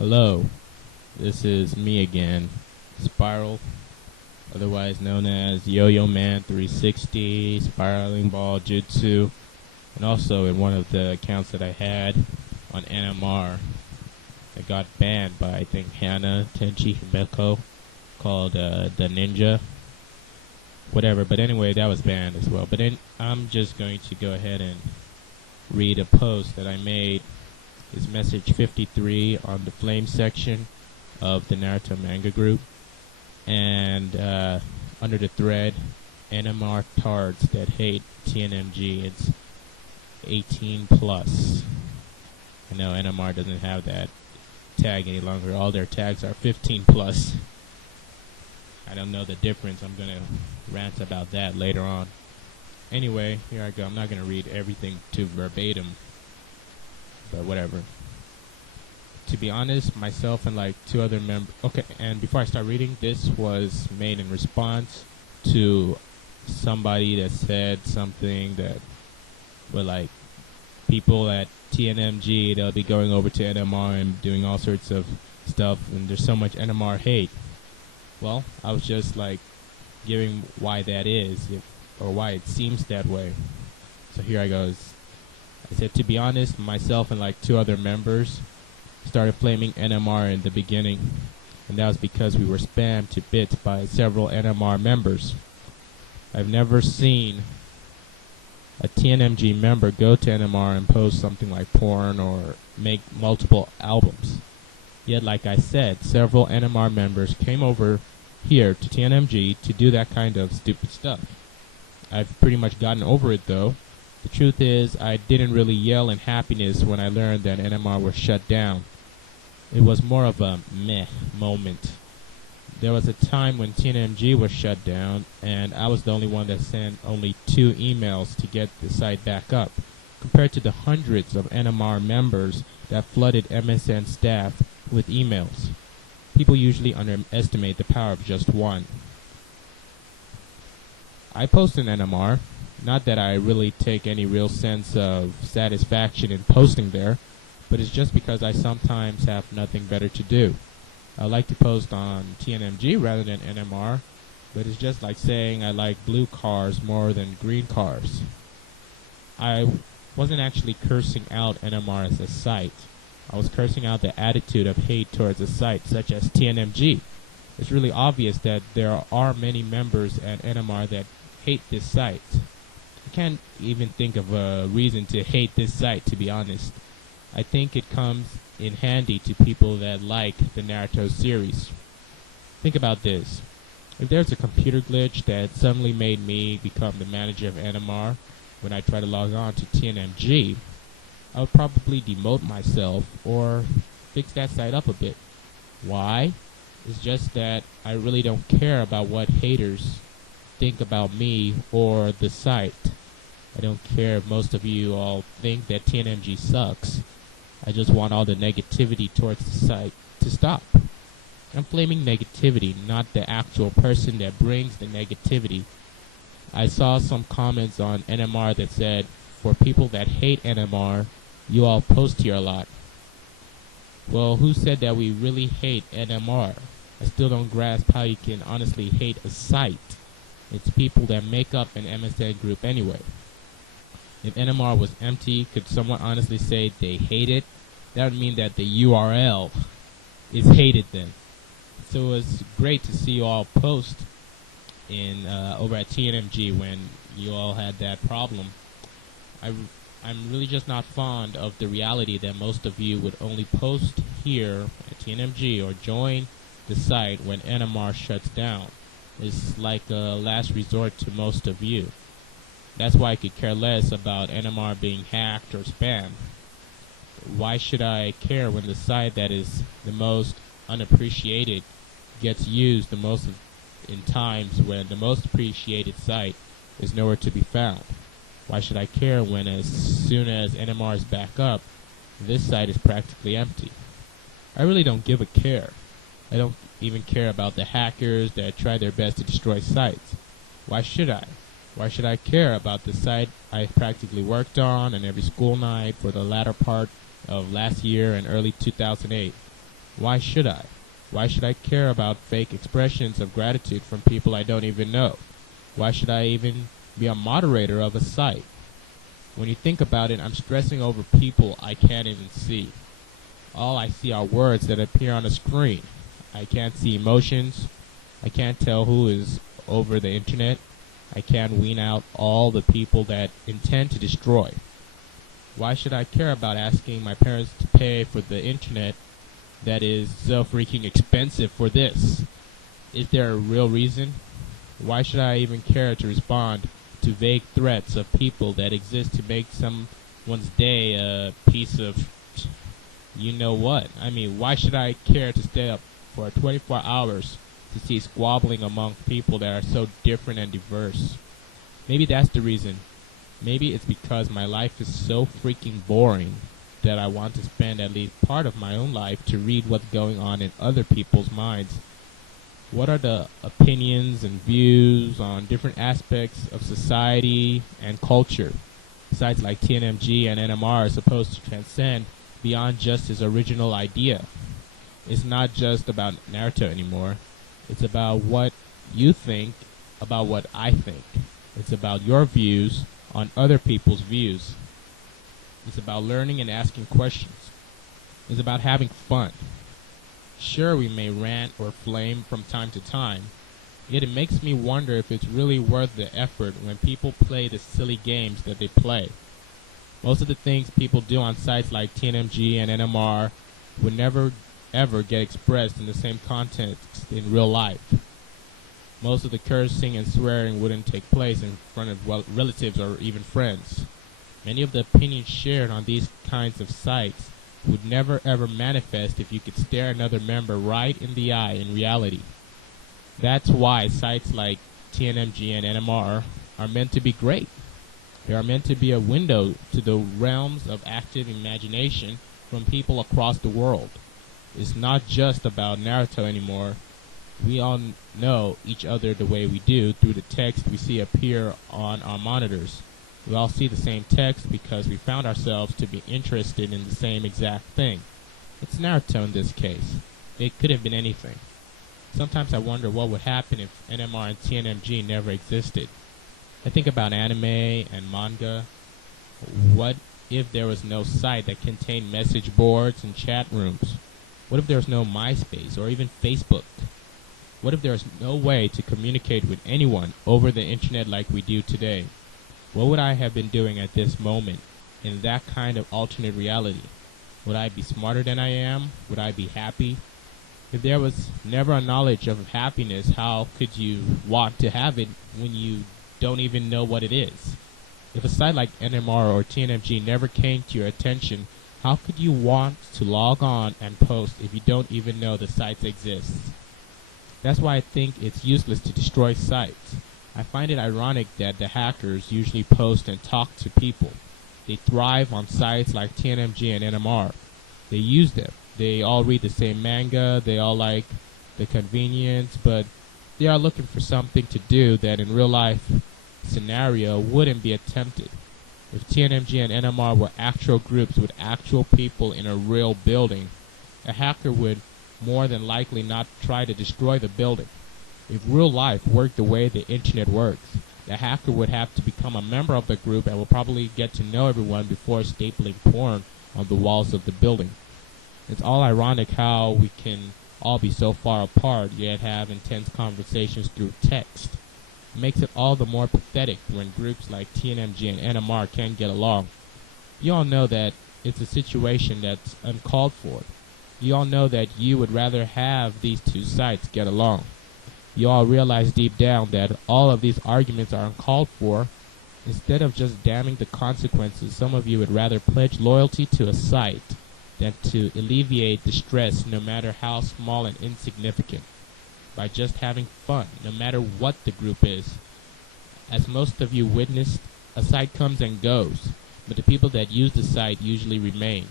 Hello, this is me again, Spiral, otherwise known as Yo-Yo Man 360, Spiraling Ball Jutsu, and also in one of the accounts that I had on NMR that got banned by, I think, Hana Tenchi Himeko, called The Ninja, whatever, but anyway, that was banned as well. But I'm just going to go ahead and read a post that I made. Is message 53 on the flame section of the Naruto manga group, and under the thread NMR tards that hate TNMG, it's 18 plus. I know NMR doesn't have that tag any longer. All their tags are 15 plus. I don't know the difference. I'm gonna rant about that later on. Anyway, here I go. I'm not gonna read everything to verbatim, but whatever. To be honest, myself and like two other members... Okay, and before I start reading, this was made in response to somebody that said something that were like, people at TNMG, they'll be going over to NMR and doing all sorts of stuff, and there's so much NMR hate. Well, I was just like giving why that is, or why it seems that way. So here I goes. I said, to be honest, myself and like two other members started flaming NMR in the beginning, and that was because we were spammed to bits by several NMR members. I've never seen a TNMG member go to NMR and post something like porn or make multiple albums. Yet, like I said, several NMR members came over here to TNMG to do that kind of stupid stuff. I've pretty much gotten over it though. The truth is, I didn't really yell in happiness when I learned that NMR was shut down. It was more of a meh moment. There was a time when TNMG was shut down, and I was the only one that sent only 2 emails to get the site back up, compared to the hundreds of NMR members that flooded MSN staff with emails. People usually underestimate the power of just one. I post in NMR. Not that I really take any real sense of satisfaction in posting there, but it's just because I sometimes have nothing better to do. I like to post on TNMG rather than NMR, but it's just like saying I like blue cars more than green cars. I wasn't actually cursing out NMR as a site. I was cursing out the attitude of hate towards a site such as TNMG. It's really obvious that there are many members at NMR that hate this site. I can't even think of a reason to hate this site, to be honest. I think it comes in handy to people that like the Naruto series. Think about this. If there's a computer glitch that suddenly made me become the manager of NMR when I try to log on to TNMG, I would probably demote myself or fix that site up a bit. Why? It's just that I really don't care about what haters think about me or the site. I don't care if most of you all think that TNMG sucks. I just want all the negativity towards the site to stop. I'm flaming negativity, not the actual person that brings the negativity. I saw some comments on NMR that said, for people that hate NMR, you all post here a lot. Well, who said that we really hate NMR? I still don't grasp how you can honestly hate a site. It's people that make up an MSN group anyway. If NMR was empty, could someone honestly say they hate it? That would mean that the URL is hated then. So it was great to see you all post in over at TNMG when you all had that problem. I'm really just not fond of the reality that most of you would only post here at TNMG or join the site when NMR shuts down. It's like a last resort to most of you. That's why I could care less about NMR being hacked or spammed. Why should I care when the site that is the most unappreciated gets used the most in times when the most appreciated site is nowhere to be found? Why should I care when as soon as NMR is back up, this site is practically empty? I really don't give a care. I don't even care about the hackers that try their best to destroy sites. Why should I? Why should I care about the site I practically worked on and every school night for the latter part of last year and early 2008? Why should I? Why should I care about fake expressions of gratitude from people I don't even know? Why should I even be a moderator of a site? When you think about it, I'm stressing over people I can't even see. All I see are words that appear on a screen. I can't see emotions. I can't tell who is over the internet. I can't wean out all the people that intend to destroy. Why should I care about asking my parents to pay for the internet that is so freaking expensive for this? Is there a real reason? Why should I even care to respond to vague threats of people that exist to make someone's day a piece of you know what? I mean, why should I care to stay up for 24 hours to see squabbling among people that are so different and diverse? Maybe that's the reason. Maybe it's because my life is so freaking boring that I want to spend at least part of my own life to read what's going on in other people's minds. What are the opinions and views on different aspects of society and culture? Sites like TNMG and NMR are supposed to transcend beyond just its original idea. It's not just about Naruto anymore. It's about what you think about what I think. It's about your views on other people's views. It's about learning and asking questions. It's about having fun. Sure, we may rant or flame from time to time, yet it makes me wonder if it's really worth the effort when people play the silly games that they play. Most of the things people do on sites like TNMG and NMR would never ever get expressed in the same context in real life. Most of the cursing and swearing wouldn't take place in front of relatives or even friends. Many of the opinions shared on these kinds of sites would never ever manifest if you could stare another member right in the eye in reality. That's why sites like TNMG and NMR are meant to be great. They are meant to be a window to the realms of active imagination from people across the world. It's not just about Naruto anymore. We all know each other the way we do through the text we see appear on our monitors. We all see the same text because we found ourselves to be interested in the same exact thing. It's Naruto in this case. It could have been anything. Sometimes I wonder what would happen if NMR and TNMG never existed. I think about anime and manga. What if there was no site that contained message boards and chat rooms? What if there was no MySpace or even Facebook? What if there was no way to communicate with anyone over the internet like we do today? What would I have been doing at this moment in that kind of alternate reality? Would I be smarter than I am? Would I be happy? If there was never a knowledge of happiness, how could you want to have it when you don't even know what it is? If a site like NMR or TNMG never came to your attention, how could you want to log on and post if you don't even know the sites exist? That's why I think it's useless to destroy sites. I find it ironic that the hackers usually post and talk to people. They thrive on sites like TNMG and NMR. They use them. They all read the same manga, they all like the convenience, but they are looking for something to do that in real life scenario wouldn't be attempted. If TNMG and NMR were actual groups with actual people in a real building, a hacker would more than likely not try to destroy the building. If real life worked the way the internet works, the hacker would have to become a member of the group and would probably get to know everyone before stapling porn on the walls of the building. It's all ironic how we can all be so far apart yet have intense conversations through text. It makes it all the more pathetic when groups like TNMG and NMR can't get along. You all know that it's a situation that's uncalled for. You all know that you would rather have these two sides get along. You all realize deep down that all of these arguments are uncalled for. Instead of just damning the consequences, some of you would rather pledge loyalty to a site than to alleviate the stress, no matter how small and insignificant, by just having fun, no matter what the group is. As most of you witnessed, a site comes and goes, but the people that use the site usually remain.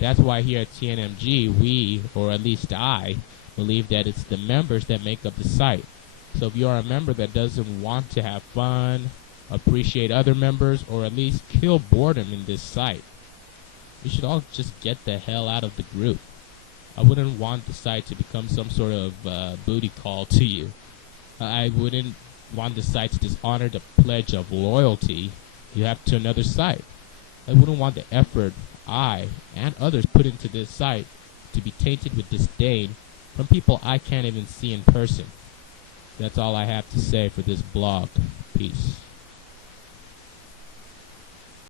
That's why here at TNMG, we, or at least I, believe that it's the members that make up the site. So if you are a member that doesn't want to have fun, appreciate other members, or at least kill boredom in this site, you should all just get the hell out of the group. I wouldn't want the site to become some sort of booty call to you. I wouldn't want the site to dishonor the pledge of loyalty you have to another site. I wouldn't want the effort I and others put into this site to be tainted with disdain from people I can't even see in person. That's all I have to say for this blog. Peace.